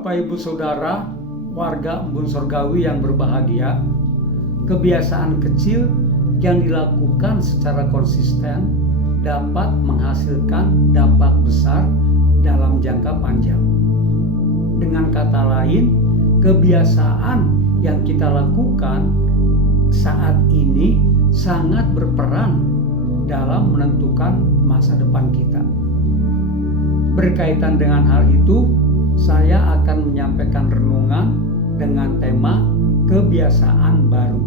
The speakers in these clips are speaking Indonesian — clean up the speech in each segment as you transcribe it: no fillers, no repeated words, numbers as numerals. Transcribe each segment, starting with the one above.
Bapak Ibu Saudara, warga Embun Surgawi yang berbahagia, kebiasaan kecil yang dilakukan secara konsisten dapat menghasilkan dampak besar dalam jangka panjang. Dengan kata lain, kebiasaan yang kita lakukan saat ini sangat berperan dalam menentukan masa depan kita. Berkaitan dengan hal itu, saya akan menyampaikan renungan dengan tema kebiasaan baru.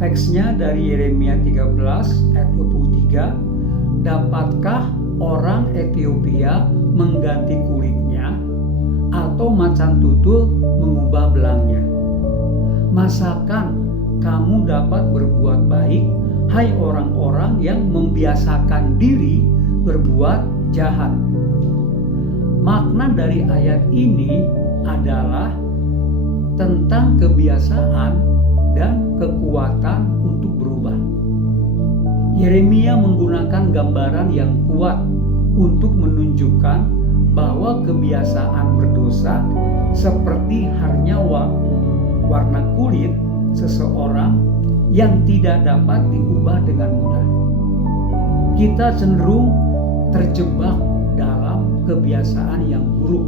Teksnya dari Yeremia 13 ayat 23. Dapatkah orang Ethiopia mengganti kulitnya atau macan tutul mengubah belangnya? Masakan kamu dapat berbuat baik, hai orang-orang yang membiasakan diri berbuat jahat? Makna dari ayat ini adalah tentang kebiasaan dan kekuatan untuk berubah. Yeremia menggunakan gambaran yang kuat untuk menunjukkan bahwa kebiasaan berdosa seperti halnya warna kulit seseorang yang tidak dapat diubah dengan mudah. Kita cenderung terjebak dalam kebiasaan yang buruk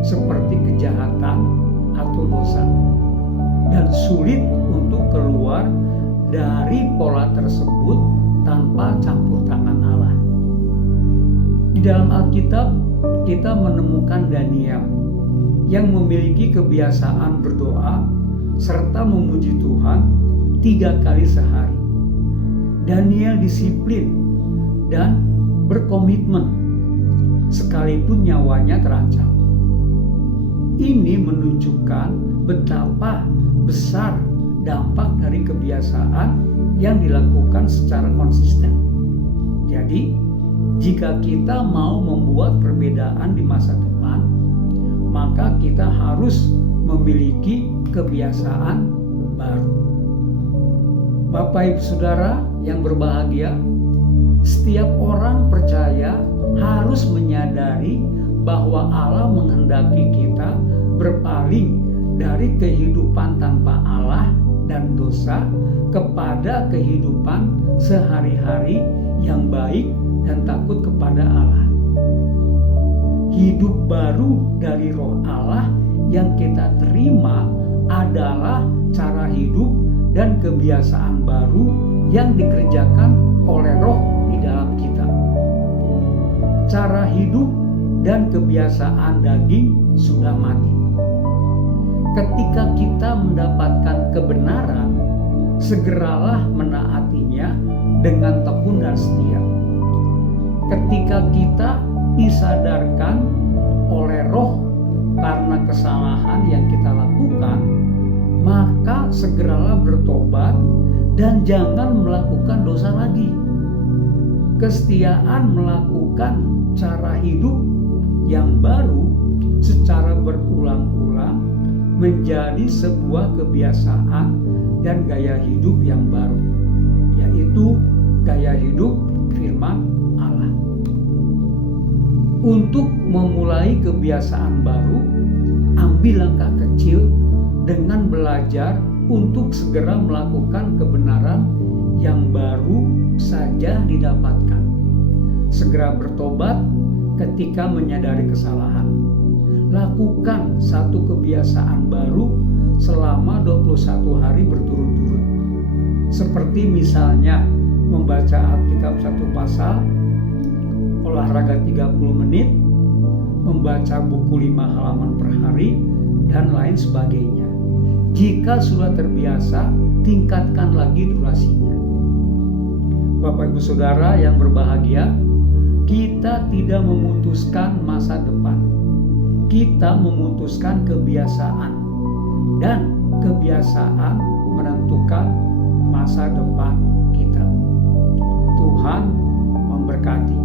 seperti kejahatan atau dosa dan sulit untuk keluar dari pola tersebut tanpa campur tangan Allah. Di dalam Alkitab kita menemukan Daniel yang memiliki kebiasaan berdoa serta memuji Tuhan 3 kali sehari. Daniel disiplin dan berkomitmen sekalipun nyawanya terancam. Ini menunjukkan betapa besar dampak dari kebiasaan yang dilakukan secara konsisten. Jadi, jika kita mau membuat perbedaan di masa depan, maka kita harus memiliki kebiasaan baru. Bapak Ibu Saudara yang berbahagia, setiap orang percaya harus menyadari bahwa Allah menghendaki kita berpaling dari kehidupan tanpa Allah dan dosa kepada kehidupan sehari-hari yang baik dan takut kepada Allah. Hidup baru dari Roh Allah yang kita terima adalah cara hidup dan kebiasaan baru yang dikerjakan oleh Roh di dalam kita. Cara hidup dan kebiasaan daging sudah mati. Ketika kita mendapatkan kebenaran, segeralah menaatinya dengan tekun dan setia. Ketika kita disadarkan oleh Roh karena kesalahan yang kita lakukan, maka segeralah bertobat dan jangan melakukan dosa lagi. Kesetiaan melakukan cara hidup yang baru secara berulang-ulang menjadi sebuah kebiasaan dan gaya hidup yang baru, yaitu gaya hidup firman Allah. Untuk memulai kebiasaan baru, ambil langkah kecil dengan belajar untuk segera melakukan kebenaran yang baru saja didapatkan. Segera bertobat ketika menyadari kesalahan. Lakukan satu kebiasaan baru selama 21 hari berturut-turut. Seperti misalnya membaca Alkitab 1 pasal, olahraga 30 menit, membaca buku 5 halaman per hari, dan lain sebagainya. Jika sudah terbiasa, tingkatkan lagi durasinya. Bapak Ibu Saudara yang berbahagia, kita tidak memutuskan masa depan. Kita memutuskan kebiasaan, dan kebiasaan menentukan masa depan kita. Tuhan memberkati.